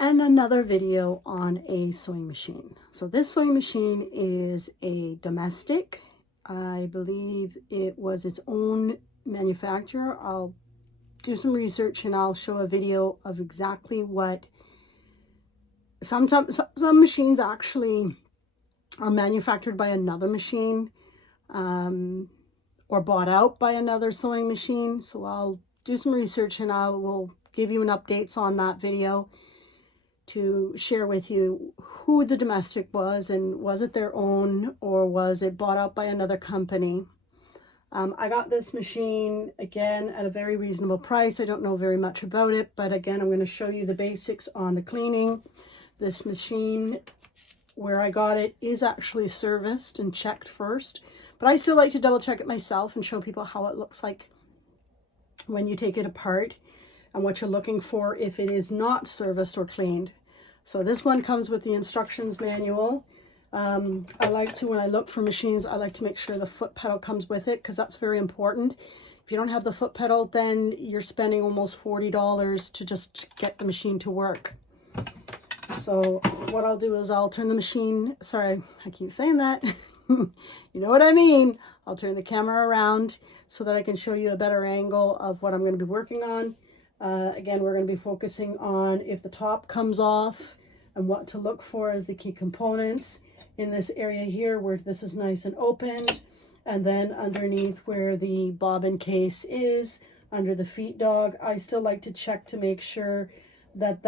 And another video on a sewing machine. So this sewing machine is a domestic. I believe it was its own manufacturer. I'll do some research and I'll show a video of exactly what some machines actually are manufactured by another machine or bought out by another sewing machine. So I'll do some research and I will give you an updates on that video to share with you who the domestic was and was it their own or was it bought out by another company. I got this machine again at a very reasonable price. I don't know very much about it, but again, I'm going to show you the basics on the cleaning. This machine, where I got it, is actually serviced and checked first, but I still like to double check it myself and show people how it looks like when you take it apart and what you're looking for if it is not serviced or cleaned. So this one comes with the instructions manual. I like to, when I look for machines, I like to make sure the foot pedal comes with it because that's very important. If you don't have the foot pedal, then you're spending almost $40 to just get the machine to work. So what I'll do is I'll turn the machine, sorry, I keep saying that. You know what I mean. I'll turn the camera around so that I can show you a better angle of what I'm going to be working on. Again, we're going to be focusing on if the top comes off and what to look for as the key components in this area here where this is nice and opened, and then underneath where the bobbin case is under the feet dog. I still like to check to make sure that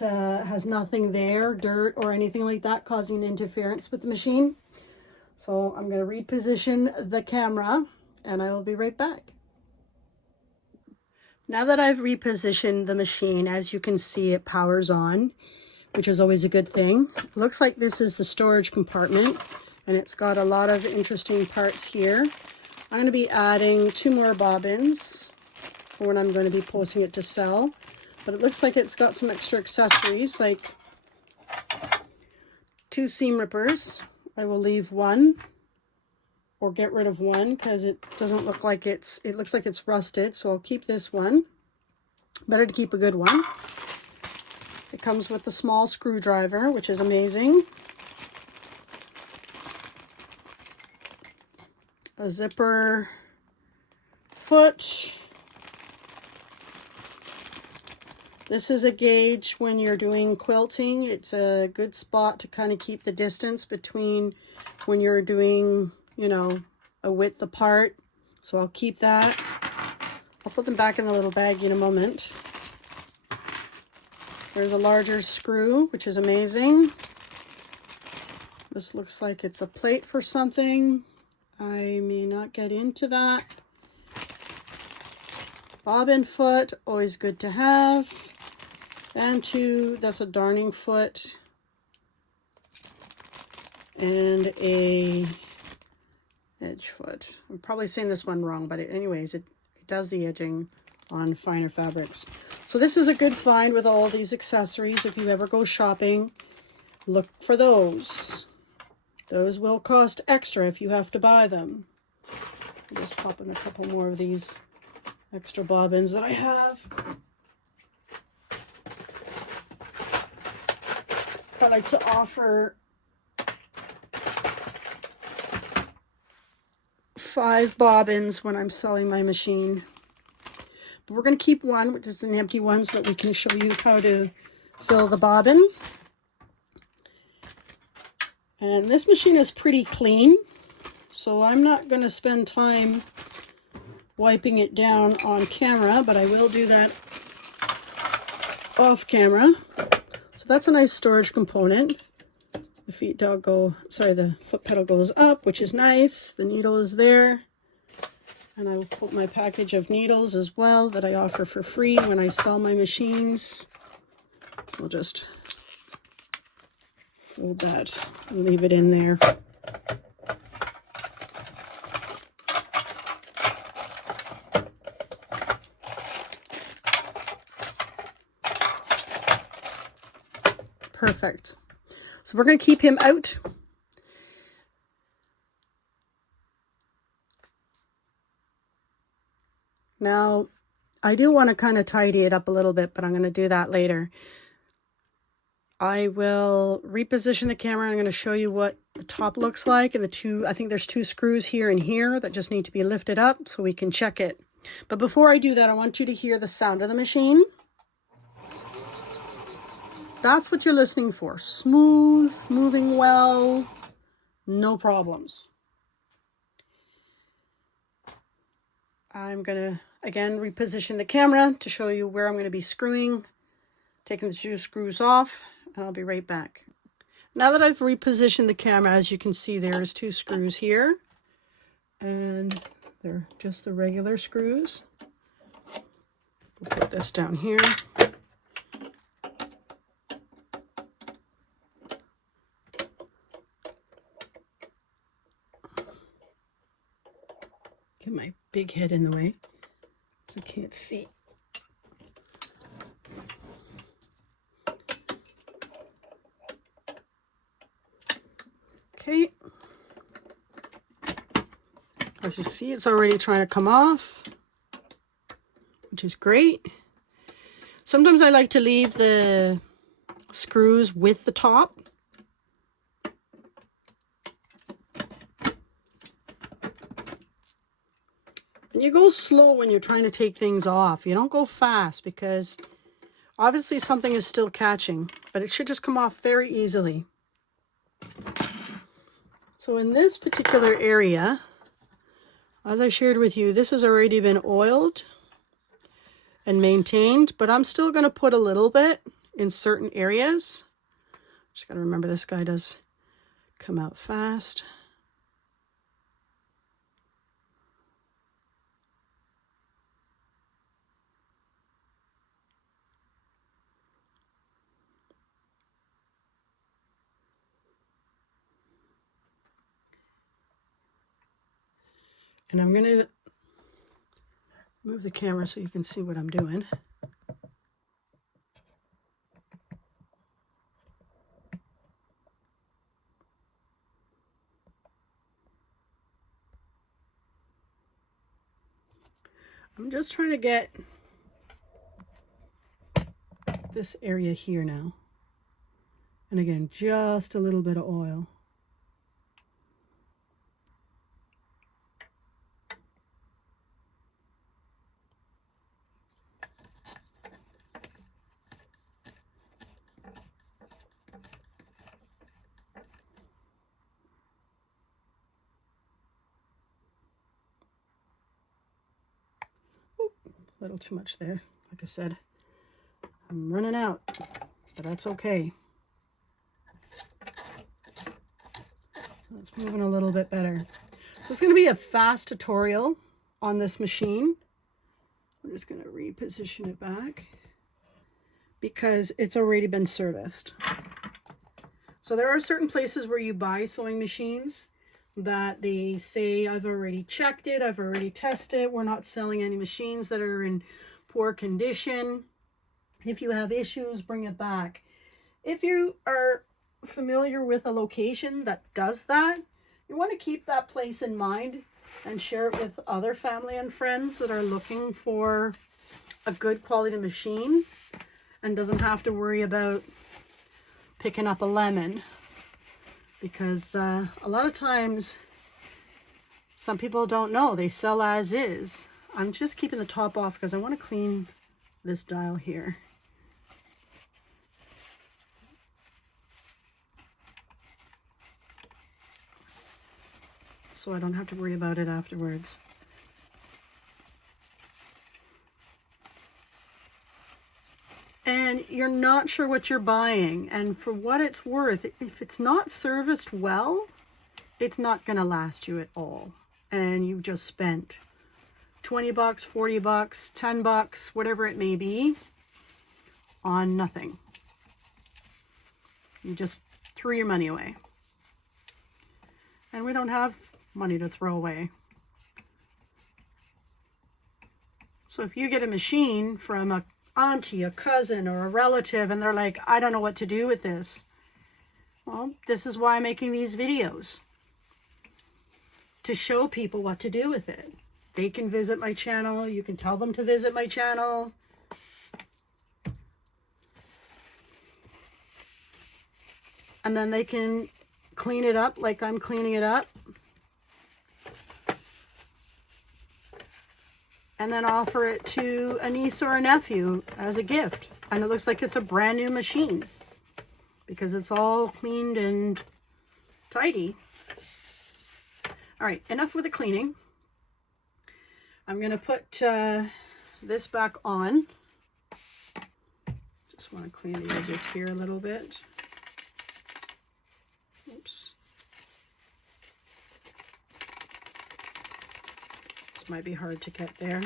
has nothing there, dirt or anything like that causing interference with the machine. So I'm going to reposition the camera and I will be right back. Now that I've repositioned the machine, as you can see, it powers on, which is always a good thing. It looks like this is the storage compartment, and it's got a lot of interesting parts here. I'm going to be adding 2 more bobbins for when I'm going to be posting it to sell. But it looks like it's got some extra accessories, like 2 seam rippers. I will leave one or get rid of one because it doesn't look like it looks like it's rusted, so I'll keep this one. Better to keep a good one. It comes with a small screwdriver, which is amazing. A zipper foot. This is a gauge when you're doing quilting. It's a good spot to kind of keep the distance between when you're doing, you know, a width apart. So I'll keep that. I'll put them back in the little bag in a moment. There's a larger screw, which is amazing. This looks like it's a plate for something. I may not get into that. Bobbin foot, always good to have. And 2, that's a darning foot. And a edge foot. I'm probably saying this one wrong, but anyways, it does the edging on finer fabrics. So this is a good find with all these accessories. If you ever go shopping, look for those. Those will cost extra if you have to buy them. I'll just pop in a couple more of these extra bobbins that I have. I like to offer 5 bobbins when I'm selling my machine. But we're going to keep one, which is an empty one, so that we can show you how to fill the bobbin. And this machine is pretty clean, so I'm not going to spend time wiping it down on camera, but I will do that off camera. So that's a nice storage component. The the foot pedal goes up, which is nice. The needle is there. And I will put my package of needles as well that I offer for free when I sell my machines. We'll just fold that and leave it in there. Perfect. So we're going to keep him out. Now, I do want to kind of tidy it up a little bit, but I'm going to do that later. I will reposition the camera. I'm going to show you what the top looks like, and I think there's 2 screws here and here that just need to be lifted up so we can check it. But before I do that, I want you to hear the sound of the machine. That's what you're listening for. Smooth, moving well, no problems. I'm going to, again, reposition the camera to show you where I'm going to be screwing, taking the 2 screws off, and I'll be right back. Now that I've repositioned the camera, as you can see, there's 2 screws here, and they're just the regular screws. We'll put this down here. Get my big head in the way so I can't see. Okay. As you see, it's already trying to come off, which is great. Sometimes I like to leave the screws with the top. And you go slow when you're trying to take things off. You don't go fast because obviously something is still catching, but it should just come off very easily. So in this particular area, as I shared with you, this has already been oiled and maintained, but I'm still going to put a little bit in certain areas. Just got to remember this guy does come out fast. And I'm going to move the camera so you can see what I'm doing. I'm just trying to get this area here now. And again, just a little bit of oil. A little too much there. Like I said, I'm running out, but that's okay. So it's moving a little bit better. It's going to be a fast tutorial on this machine. I'm just going to reposition it back because it's already been serviced. So there are certain places where you buy sewing machines that they say, I've already checked it, I've already tested it, we're not selling any machines that are in poor condition. If you have issues, bring it back. If you are familiar with a location that does that, you want to keep that place in mind and share it with other family and friends that are looking for a good quality machine and doesn't have to worry about picking up a lemon. Because a lot of times, some people don't know. They sell as is. I'm just keeping the top off because I want to clean this dial here. So I don't have to worry about it afterwards. And you're not sure what you're buying, and for what it's worth, if it's not serviced well, it's not going to last you at all. And you've just spent 20 bucks, 40 bucks, 10 bucks, whatever it may be, on nothing. You just threw your money away. And we don't have money to throw away. So if you get a machine from a auntie, a cousin, or a relative, and they're like, I don't know what to do with this. Well, this is why I'm making these videos. To show people what to do with it. They can visit my channel. You can tell them to visit my channel. and then they can clean it up like I'm cleaning it up. And then offer it to a niece or a nephew as a gift. And it looks like it's a brand new machine because it's all cleaned and tidy. All right, enough with the cleaning. I'm gonna put this back on. Just want to clean the edges here a little bit. Oops. This might be hard to get there.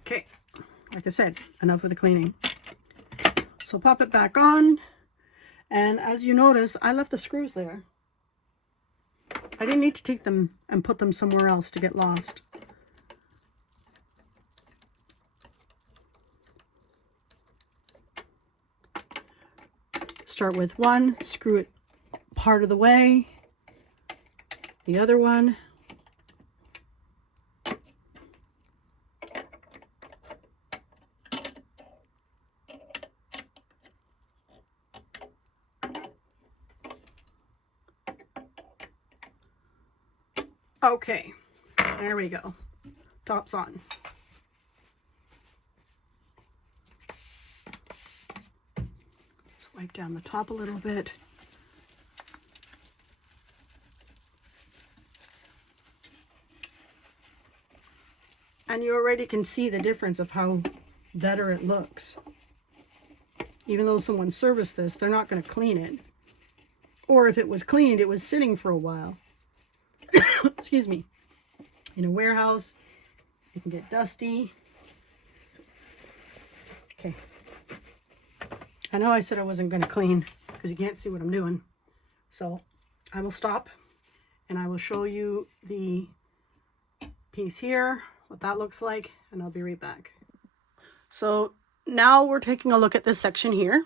Okay, like I said, enough with the cleaning. So pop it back on, and as you notice, I left the screws there. I didn't need to take them and put them somewhere else to get lost. Start with one, screw it part of the way, the other one. Okay, there we go. Top's on. Let's wipe down the top a little bit. And you already can see the difference of how better it looks. Even though someone serviced this, they're not going to clean it. Or if it was cleaned, it was sitting for a while. Excuse me. In a warehouse, it can get dusty. Okay. I know I said I wasn't going to clean because you can't see what I'm doing. So I will stop and I will show you the piece here, what that looks like, and I'll be right back. So now we're taking a look at this section here.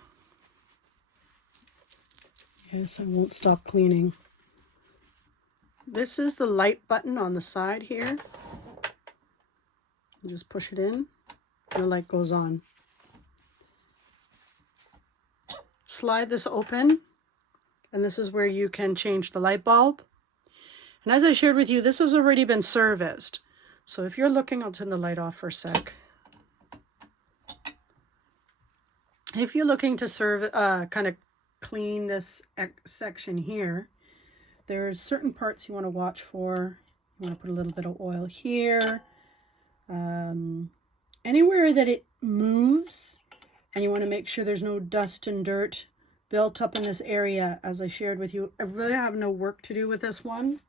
Yes, I won't stop cleaning. This is the light button on the side here. You just push it in and the light goes on. Slide this open and this is where you can change the light bulb. And as I shared with you, this has already been serviced. So if you're looking, I'll turn the light off for a sec. If you're looking to kind of clean this section here, there's certain parts you want to watch for. You want to put a little bit of oil here. Anywhere that it moves, and you want to make sure there's no dust and dirt built up in this area. As I shared with you, I really have no work to do with this one.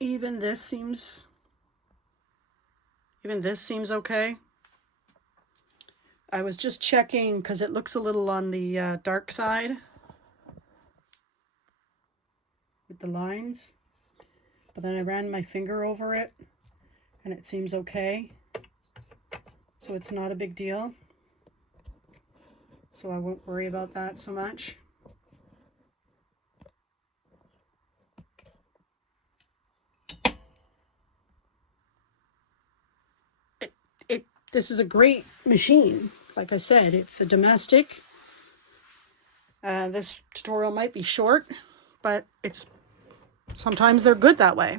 Even this seems okay. I was just checking because it looks a little on the dark side with the lines, but then I ran my finger over it and it seems okay. So it's not a big deal. So I won't worry about that so much. This is a great machine. Like I said, it's a domestic. This tutorial might be short, but sometimes they're good that way.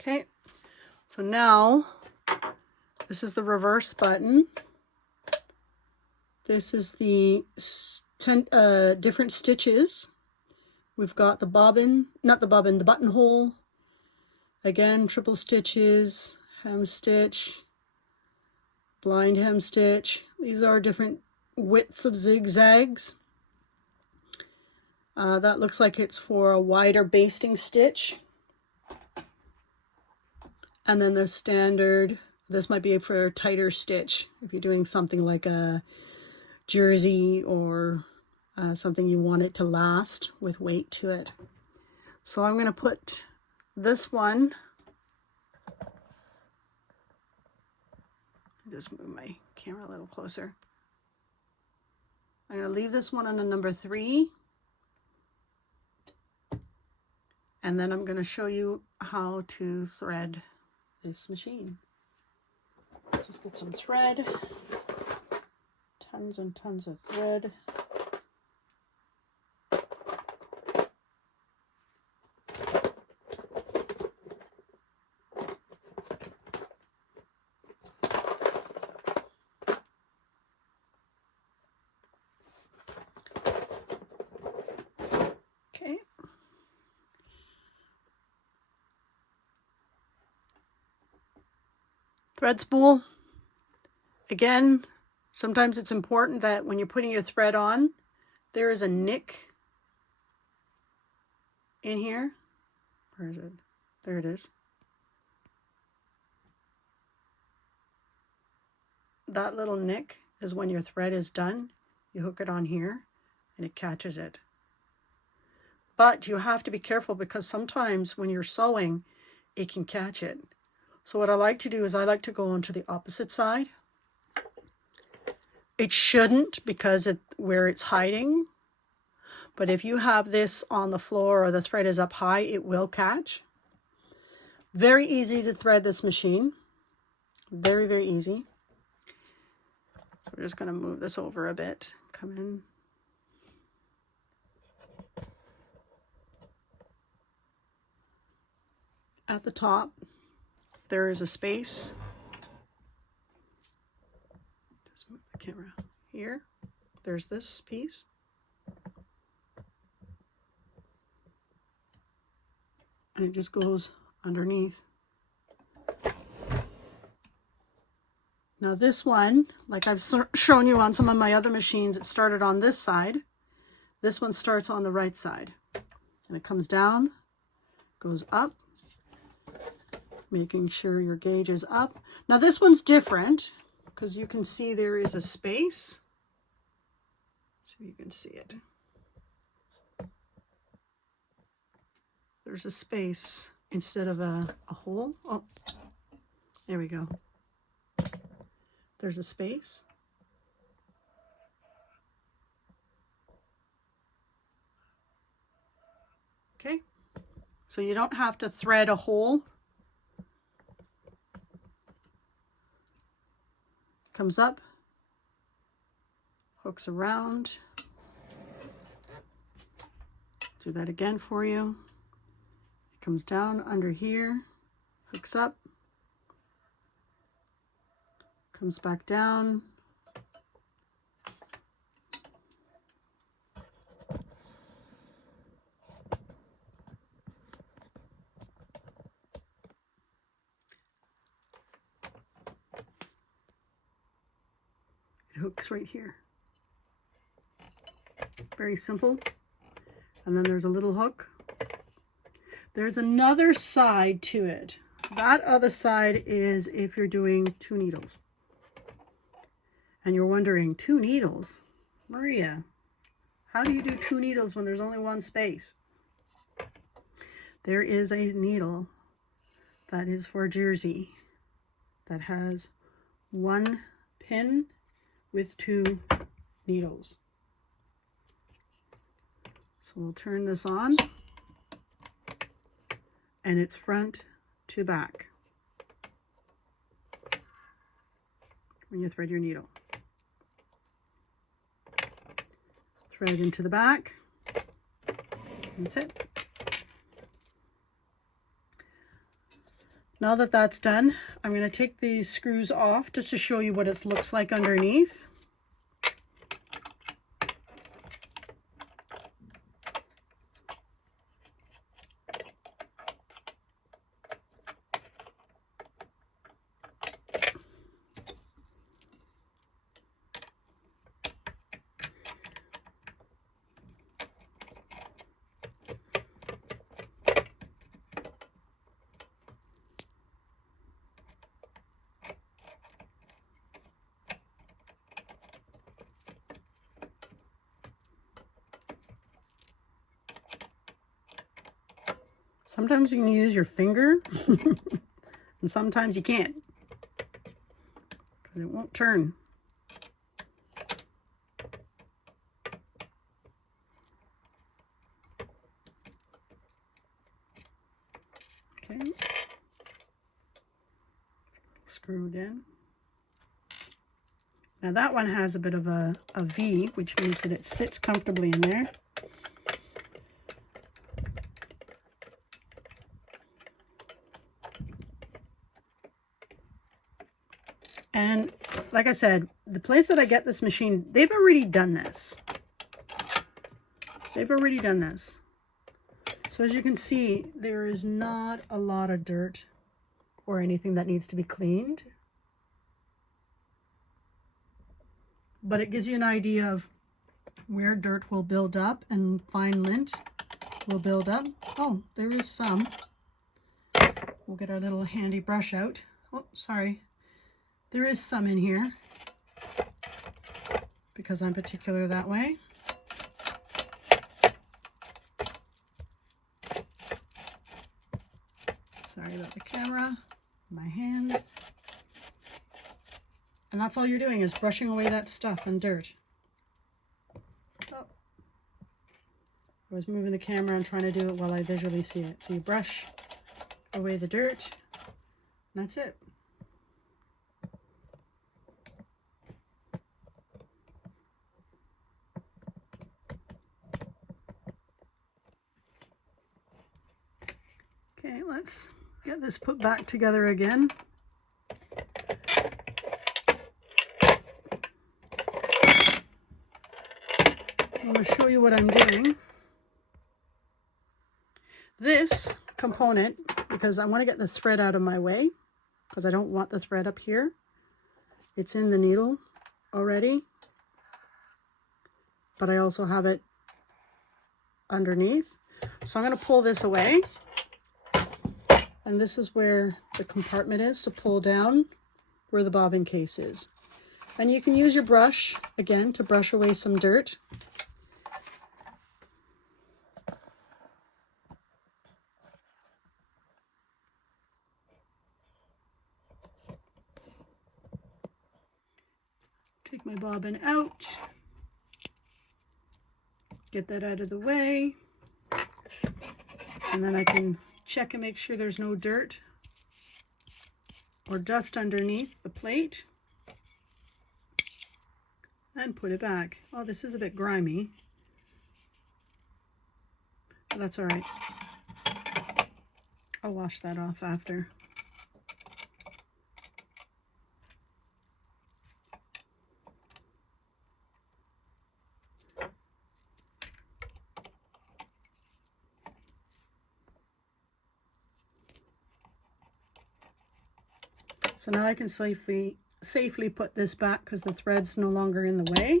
Okay, so now this is the reverse button. This is the 10 different stitches. We've got the bobbin, not the bobbin, the buttonhole. Again, triple stitches, hem stitch, blind hem stitch. These are different widths of zigzags. That looks like it's for a wider basting stitch. And then the standard, this might be for a tighter stitch if you're doing something like a jersey or something you want it to last with weight to it. So I'm going to put this one, just move my camera a little closer. I'm going to leave this one on a number 3. And then I'm going to show you how to thread this machine. Just get some thread, tons and tons of thread. Okay. Thread spool. Again, sometimes it's important that when you're putting your thread on, there is a nick in here. Where is it? There it is. That little nick is when your thread is done. You hook it on here and it catches it. But you have to be careful because sometimes when you're sewing, it can catch it. So what I like to do is I like to go onto the opposite side. It shouldn't because where it's hiding. But if you have this on the floor or the thread is up high, it will catch. Very easy to thread this machine. Very, very easy. So we're just going to move this over a bit. Come in. At the top, there is a space. Just move the camera here. There's this piece. And it just goes underneath. Now this one, like I've shown you on some of my other machines, it started on this side. This one starts on the right side. And it comes down, goes up, making sure your gauge is up. Now this one's different because you can see there is a space. See if you can see it. There's a space instead of a hole. Oh, there we go. There's a space. Okay, so you don't have to thread a hole. Comes up, hooks around. Do that again for you. It comes down under here, hooks up, comes back down. It hooks right here. Very simple. And then there's a little hook. There's another side to it. That other side is if you're doing 2 needles. And you're wondering, 2 needles? Maria, how do you do 2 needles when there's only 1 space? There is a needle that is for jersey that has 1 pin with 2 needles. So we'll turn this on and it's front to back when you thread your needle. Thread into the back. That's it. Now that that's done, I'm going to take these screws off just to show you what it looks like underneath. Sometimes you can use your finger and sometimes you can't, because it won't turn. Okay. Screw again. Now that one has a bit of a V, which means that it sits comfortably in there. And like I said, the place that I get this machine, they've already done this. They've already done this. So as you can see, there is not a lot of dirt or anything that needs to be cleaned. But it gives you an idea of where dirt will build up and fine lint will build up. Oh, there is some. We'll get our little handy brush out. Oh, sorry. There is some in here because I'm particular that way. Sorry about the camera, my hand. And that's all you're doing is brushing away that stuff and dirt. Oh. I was moving the camera and trying to do it while I visually see it. So you brush away the dirt, and that's it. Okay, let's get this put back together again. I'm going to show you what I'm doing. This component, because I want to get the thread out of my way, because I don't want the thread up here. It's in the needle already, but I also have it underneath. So I'm going to pull this away. And this is where the compartment is to pull down where the bobbin case is. And you can use your brush, again, to brush away some dirt. Take my bobbin out. Get that out of the way. And then I can check and make sure there's no dirt or dust underneath the plate and put it back. Oh, this is a bit grimy, but that's all right. I'll wash that off after. So now I can safely put this back because the thread's no longer in the way.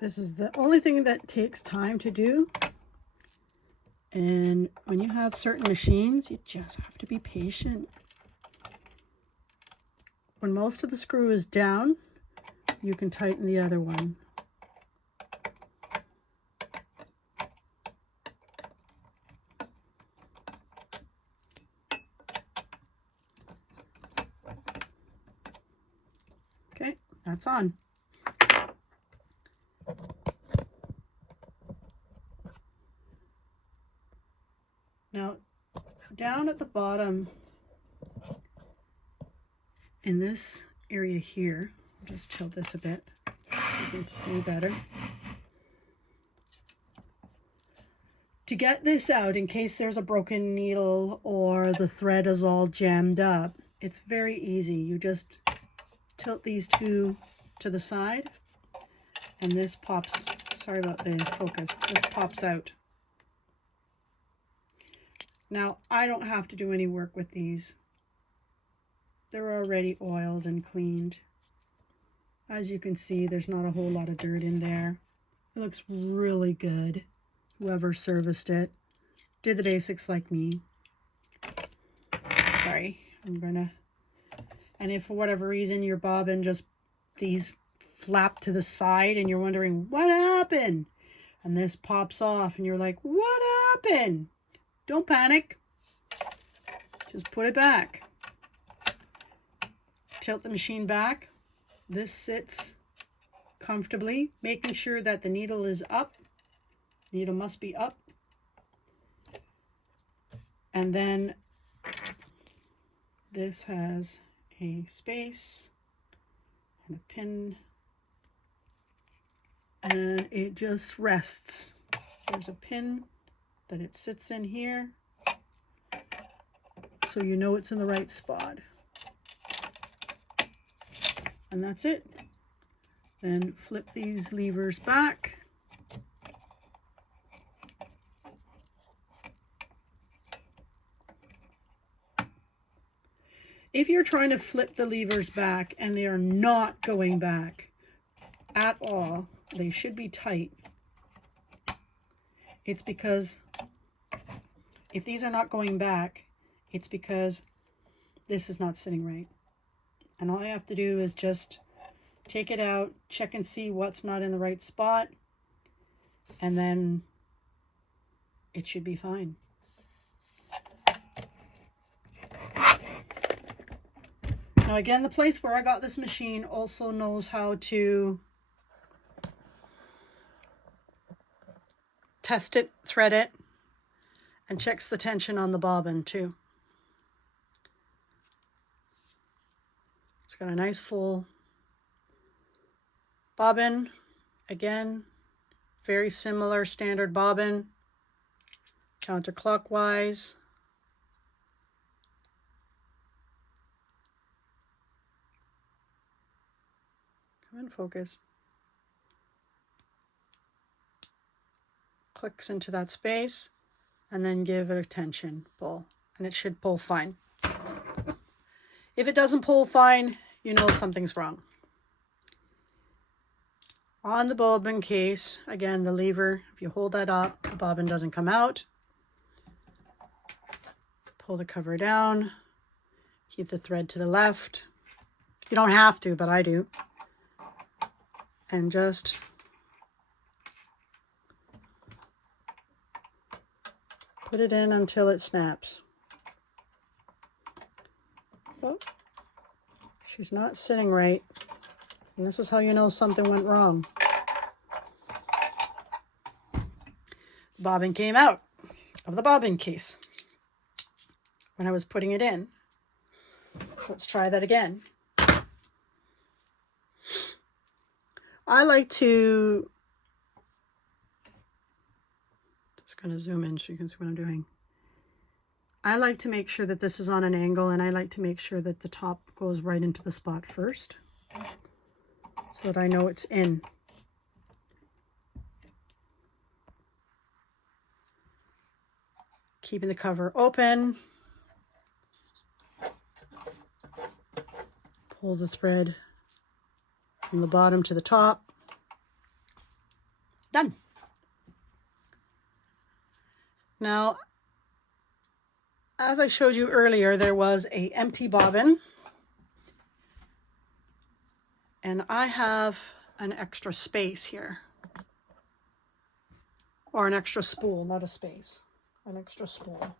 This is the only thing that takes time to do. And when you have certain machines, you just have to be patient. When most of the screw is down, you can tighten the other one. Okay, that's on. Now, down at the bottom in this area here, I'll just tilt this a bit so you can see better. To get this out, in case there's a broken needle or the thread is all jammed up, it's very easy. You just tilt these two to the side and this pops, sorry about the focus, this pops out. Now, I don't have to do any work with these. They're already oiled and cleaned. As you can see, there's not a whole lot of dirt in there. It looks really good. Whoever serviced it did the basics like me. Sorry, and if for whatever reason your bobbin just, these flap to the side and you're wondering, what happened? And this pops off and you're like, what happened? Don't panic. Just put it back. Tilt the machine back. This sits comfortably, making sure that the needle is up. Needle must be up. And then this has a space and a pin, and it just rests. There's a pin that it sits in here, so you know it's in the right spot. And that's it. Then flip these levers back. If you're trying to flip the levers back and they are not going back at all, they should be tight. It's because if these are not going back, it's because this is not sitting right. And all I have to do is just take it out, check and see what's not in the right spot, and then it should be fine. Now again, the place where I got this machine also knows how to test it, thread it, and checks the tension on the bobbin too. It's got a nice full bobbin. Again, very similar standard bobbin, counterclockwise. Come in focus. Clicks into that space and then give it a tension pull, and it should pull fine. If it doesn't pull fine, you know something's wrong. On the bobbin case, again, the lever, if you hold that up, the bobbin doesn't come out. Pull the cover down, keep the thread to the left. You don't have to, but I do. And just put it in until it snaps. Oh, she's not sitting right. And this is how you know something went wrong. The bobbin came out of the bobbin case when I was putting it in. So let's try that again. I like to, just going to zoom in so you can see what I'm doing. I like to make sure that this is on an angle, and I like to make sure that the top goes right into the spot first so that I know it's in. Keeping the cover open. Pull the thread from the bottom to the top. Done. Now, as I showed you earlier, there was an empty bobbin, and I have an extra space here, or an extra spool, not a space, an extra spool.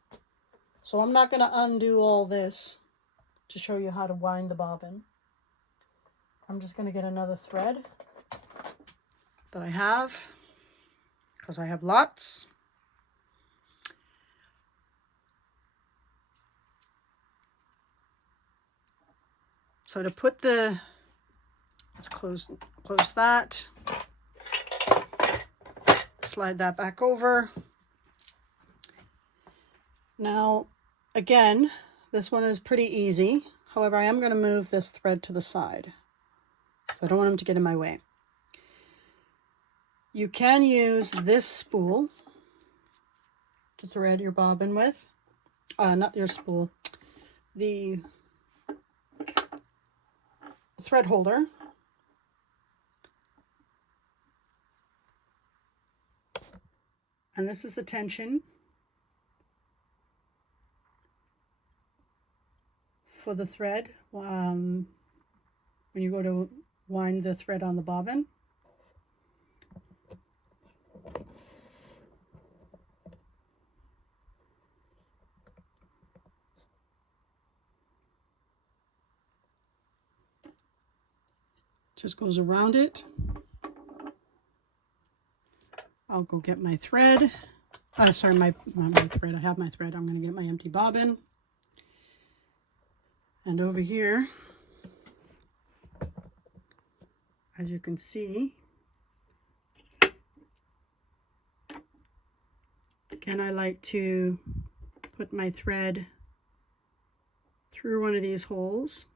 So I'm not going to undo all this to show you how to wind the bobbin. I'm just going to get another thread that I have, because I have lots. So to put the, let's close that, slide that back over, Now, again, this one is pretty easy. However, I am going to move this thread to the side, so I don't want him to get in my way. You can use this spool to thread your bobbin with. Not your spool, the thread holder. And this is the tension for the thread when you go to wind the thread on the bobbin. Just goes around it. I'll go get my thread. Sorry, not my thread. I have my thread. I'm going to get my empty bobbin. And over here, as you can see, again, I like to put my thread through one of these holes.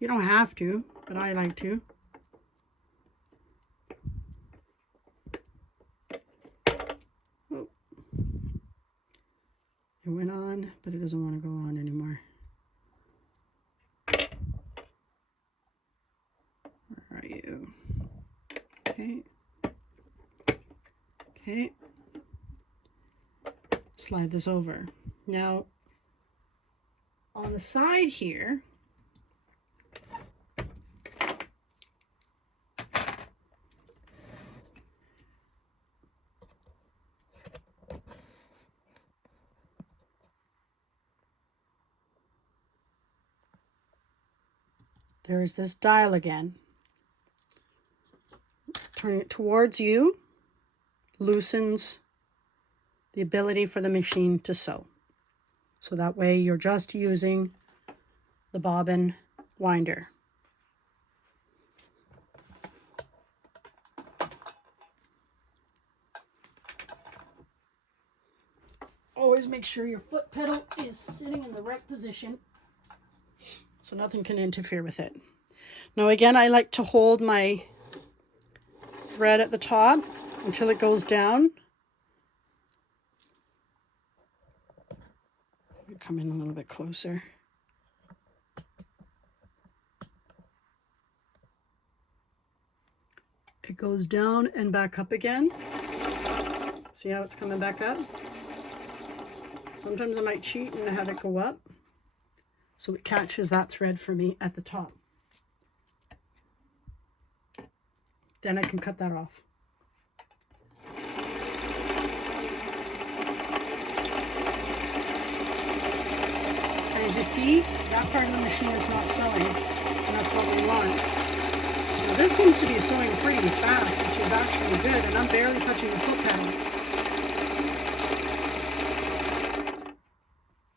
You don't have to, but I like to. Oh. It went on, but it doesn't want to go on anymore. Where are you? Okay. Okay. Slide this over. Now, on the side here, there's this dial again. Turning it towards you loosens the ability for the machine to sew. So that way you're just using the bobbin winder. Always make sure your foot pedal is sitting in the right position so nothing can interfere with it. Now again, I like to hold my thread at the top until it goes down. Come in a little bit closer. It goes down and back up again. See how it's coming back up? Sometimes I might cheat and have it go up, so it catches that thread for me at the top. Then I can cut that off. As you see, that part of the machine is not sewing, and that's what we want. Now this seems to be sewing pretty fast, which is actually good, and I'm barely touching the foot pedal.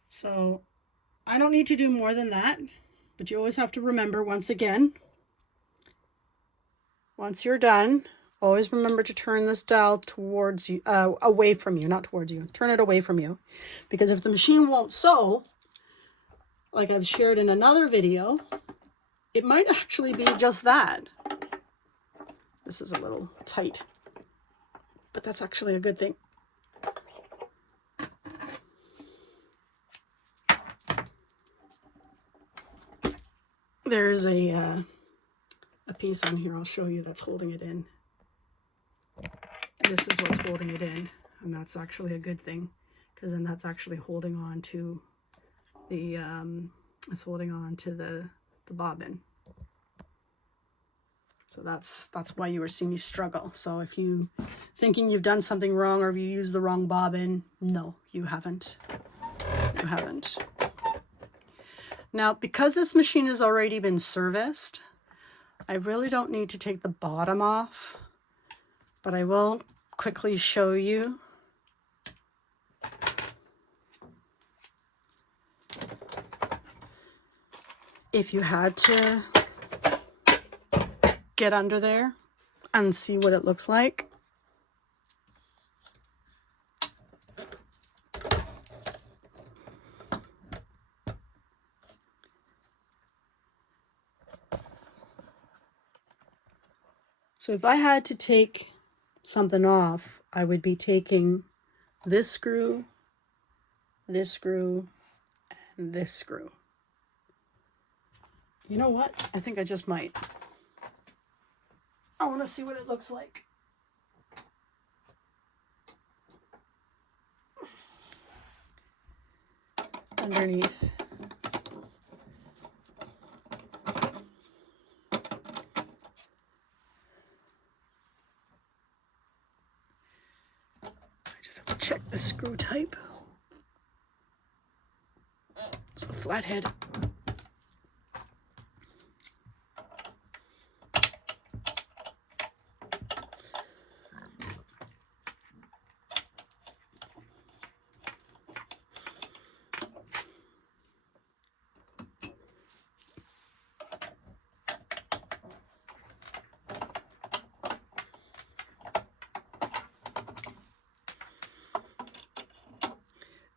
So I don't need to do more than that, but you always have to remember, once again, once you're done, always remember to turn this dial towards you, away from you, not towards you. Turn it away from you, because if the machine won't sew, like I've shared in another video, it might actually be just that. This is a little tight, but that's actually a good thing. There's a piece on here I'll show you that's holding it in. This is what's holding it in, and that's actually a good thing, because then that's actually holding on to the the bobbin. So that's why you were seeing me struggle. So if you thinking you've done something wrong, or if you used the wrong bobbin, no, you haven't. You haven't. Now, because this machine has already been serviced, I really don't need to take the bottom off, but I will quickly show you. If you had to get under there and see what it looks like. So if I had to take something off, I would be taking this screw, and this screw. You know what? I think I just might. I want to see what it looks like. Underneath. I just have to check the screw type. It's the flathead.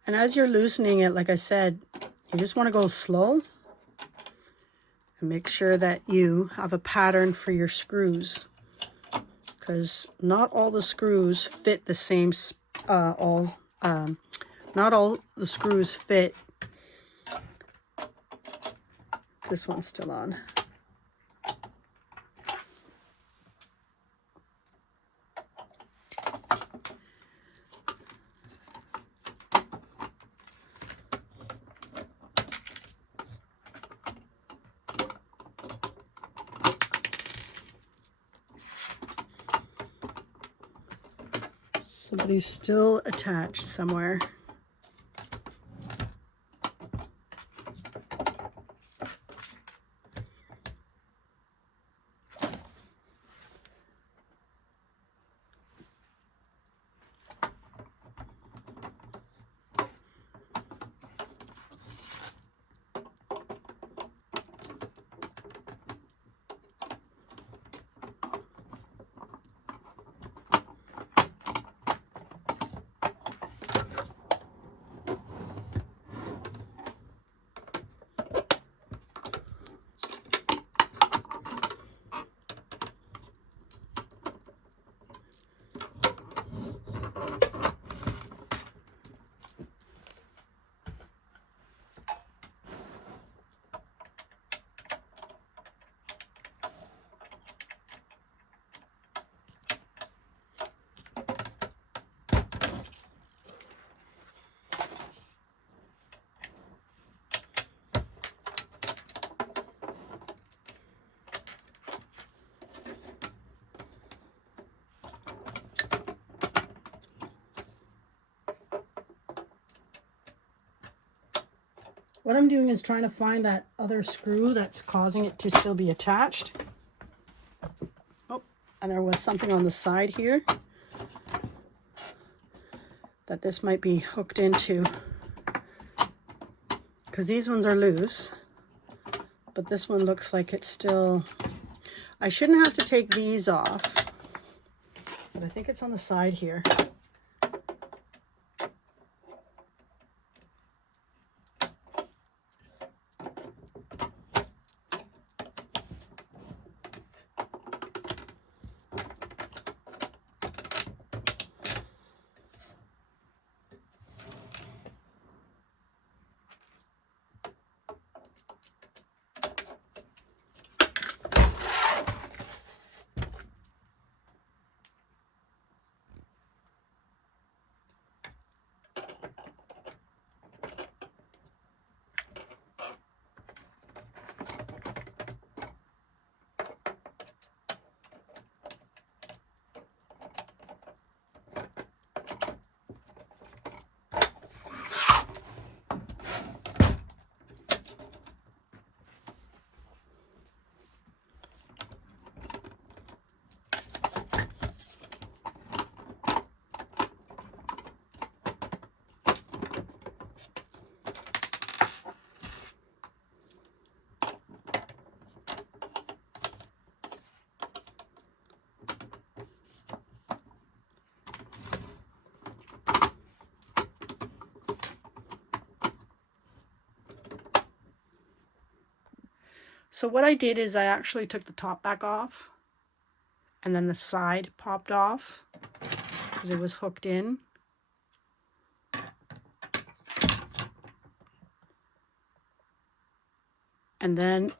And as you're loosening it, like I said, you just want to go slow and make sure that you have a pattern for your screws, because not all the screws fit the same, not all the screws fit. This one's still on. Somebody's still attached somewhere. What I'm doing is trying to find that other screw that's causing it to still be attached. Oh, and there was something on the side here that this might be hooked into, because these ones are loose, but this one looks like it's still... I shouldn't have to take these off, but I think it's on the side here. So what I did is I actually took the top back off, and then the side popped off because it was hooked in. And then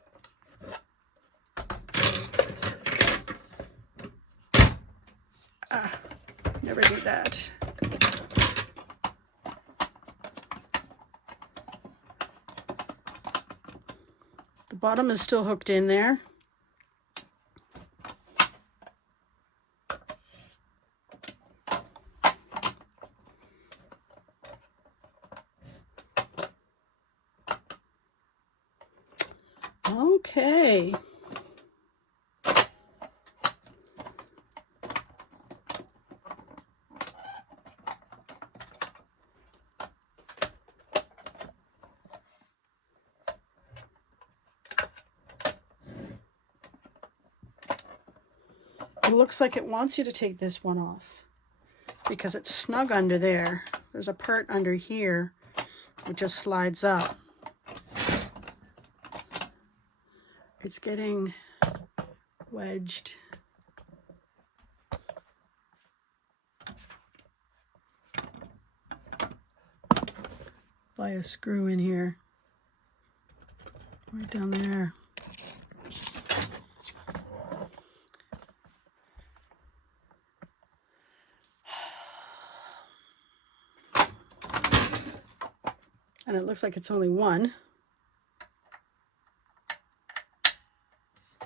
never do that. The bottom is still hooked in there. Okay. It looks like it wants you to take this one off because it's snug under there. There's a part under here which just slides up. It's getting wedged. By a screw in here. Right down there. And it looks like it's only one,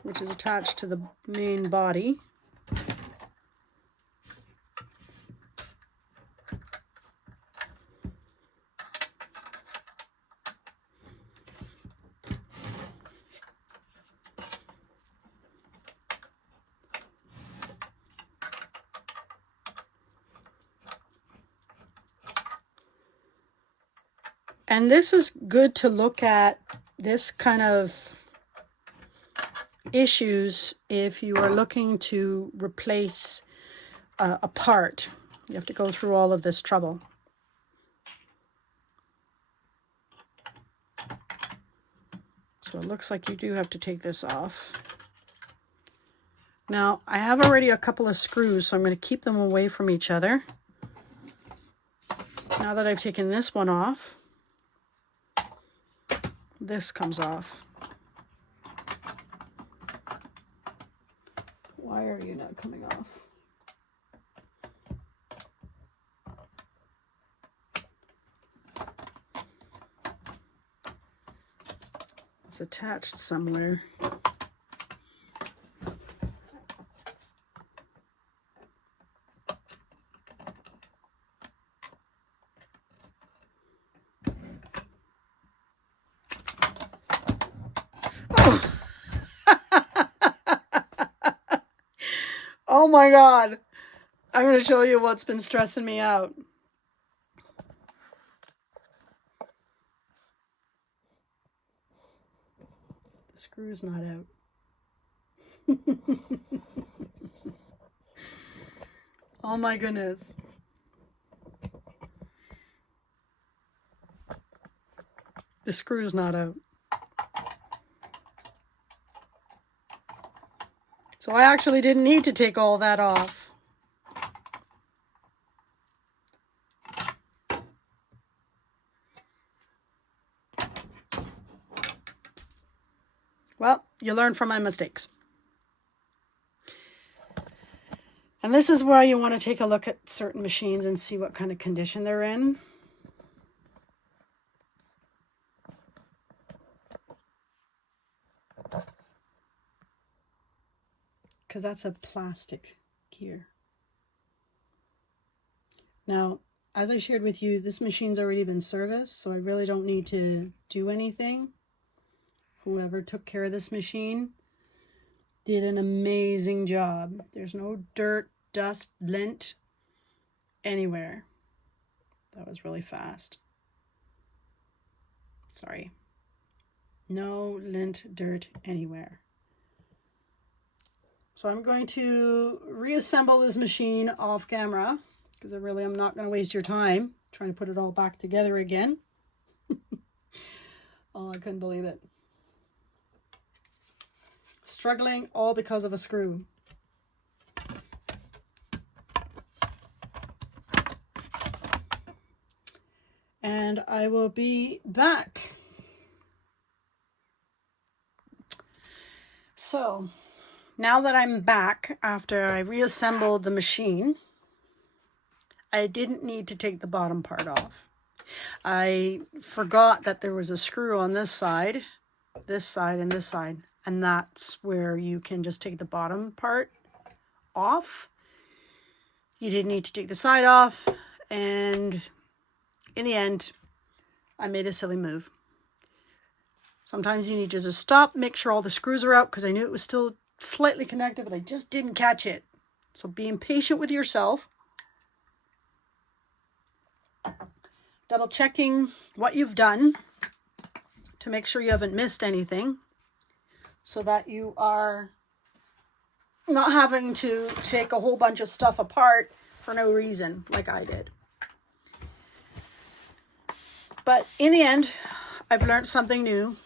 which is attached to the main body. And this is good to look at this kind of issues if you are looking to replace a part. You have to go through all of this trouble. So it looks like you do have to take this off. Now, I have already a couple of screws, so I'm going to keep them away from each other. Now that I've taken this one off, this comes off. Why are you not coming off? It's attached somewhere. Oh my God. I'm going to show you what's been stressing me out. The screw's not out. Oh my goodness. The screw's not out. So I actually didn't need to take all that off. Well, you learn from my mistakes. And this is where you want to take a look at certain machines and see what kind of condition they're in. Because that's a plastic gear. Now, as I shared with you, this machine's already been serviced, so I really don't need to do anything. Whoever took care of this machine did an amazing job. There's no dirt, dust, lint anywhere. That was really fast. Sorry. No lint, dirt anywhere. So I'm going to reassemble this machine off camera because I really am not going to waste your time trying to put it all back together again. Oh, I couldn't believe it. Struggling all because of a screw. and I will be back. So now that I'm back after I reassembled the machine, I didn't need to take the bottom part off. I forgot that there was a screw on this side, and this side, and that's where you can just take the bottom part off. You didn't need to take the side off, and in the end, I made a silly move. Sometimes you need to just stop, make sure all the screws are out, because I knew it was still slightly connected, but I just didn't catch it. So being patient with yourself. Double checking what you've done to make sure you haven't missed anything, so that you are not having to take a whole bunch of stuff apart for no reason like I did. But in the end, I've learned something new.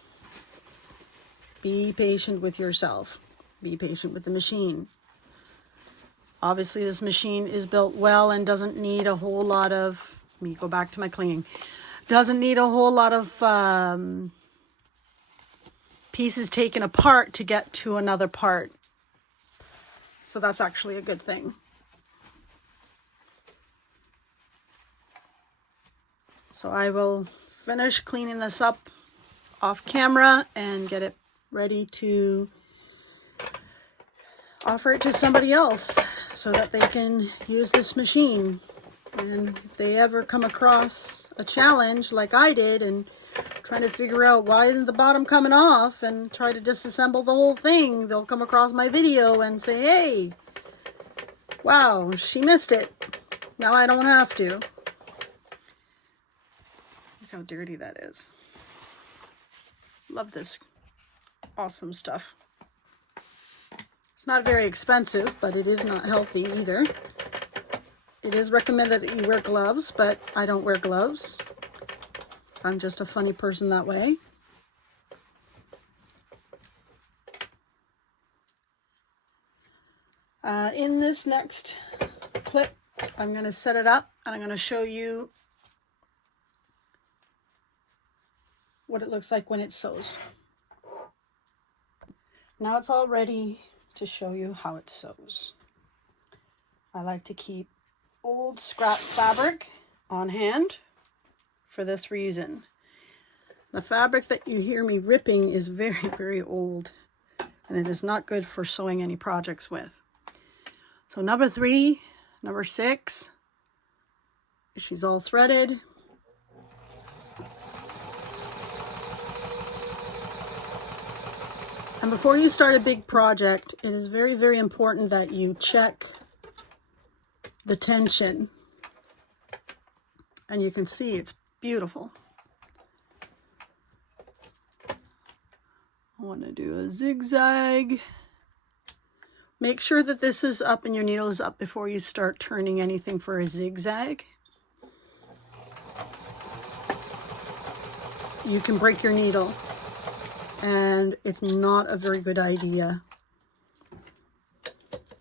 Be patient with yourself. Be patient with the machine. Obviously, this machine is built well and doesn't need a whole lot of, let me go back to my cleaning, doesn't need a whole lot of pieces taken apart to get to another part. So that's actually a good thing. So I will finish cleaning this up off camera and get it ready to offer it to somebody else so that they can use this machine. And if they ever come across a challenge like I did and trying to figure out why isn't the bottom coming off and try to disassemble the whole thing, they'll come across my video and say, hey, wow, she missed it. Now I don't have to. Look how dirty that is. Love this awesome stuff. It's not very expensive, but it is not healthy either. It is recommended that you wear gloves, but I don't wear gloves. I'm just a funny person that way. In this next clip, I'm going to set it up and I'm going to show you what it looks like when it sews. Now it's all ready to show you how it sews. I like to keep old scrap fabric on hand for this reason. The fabric that you hear me ripping is very, very old, and it is not good for sewing any projects with. So number 3, number 6, she's all threaded. And before you start a big project, it is very, very important that you check the tension. And you can see it's beautiful. I want to do a zigzag. Make sure that this is up and your needle is up before you start turning anything for a zigzag. You can break your needle, and it's not a very good idea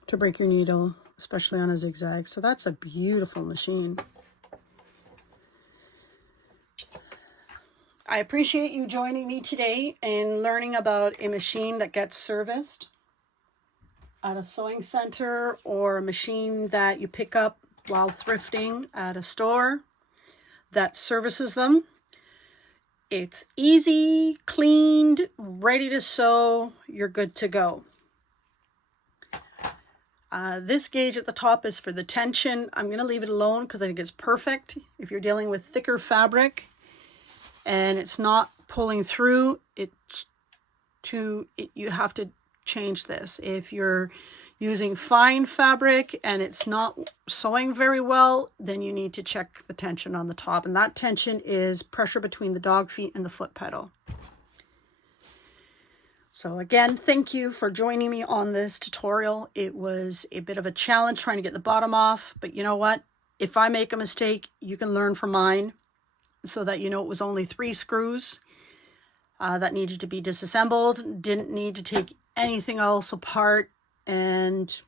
to break your needle, especially on a zigzag. So that's a beautiful machine. I appreciate you joining me today in learning about a machine that gets serviced at a sewing center, or a machine that you pick up while thrifting at a store that services them. It's easy, cleaned, ready to sew. You're good to go. This gauge at the top is for the tension. I'm going to leave it alone because I think it's perfect. If you're dealing with thicker fabric and it's not pulling through, you have to change this. If you're using fine fabric and it's not sewing very well, then you need to check the tension on the top. And that tension is pressure between the dog feet and the foot pedal. So again, thank you for joining me on this tutorial. It was a bit of a challenge trying to get the bottom off, but you know what? If I make a mistake, you can learn from mine, so that you know it was only 3 screws that needed to be disassembled. Didn't need to take anything else apart. And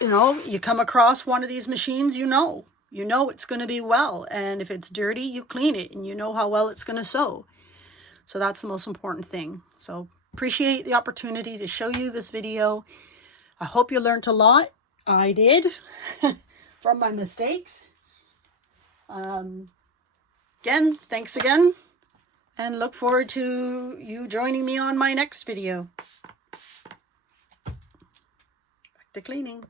you know, you come across one of these machines, you know you know it's going to be well. And if it's dirty, you clean it and you know how well it's going to sew. So that's the most important thing. So appreciate the opportunity to show you this video. I hope you learned a lot. I did from my mistakes. Again, thanks again, and look forward to you joining me on my next video. Back to cleaning.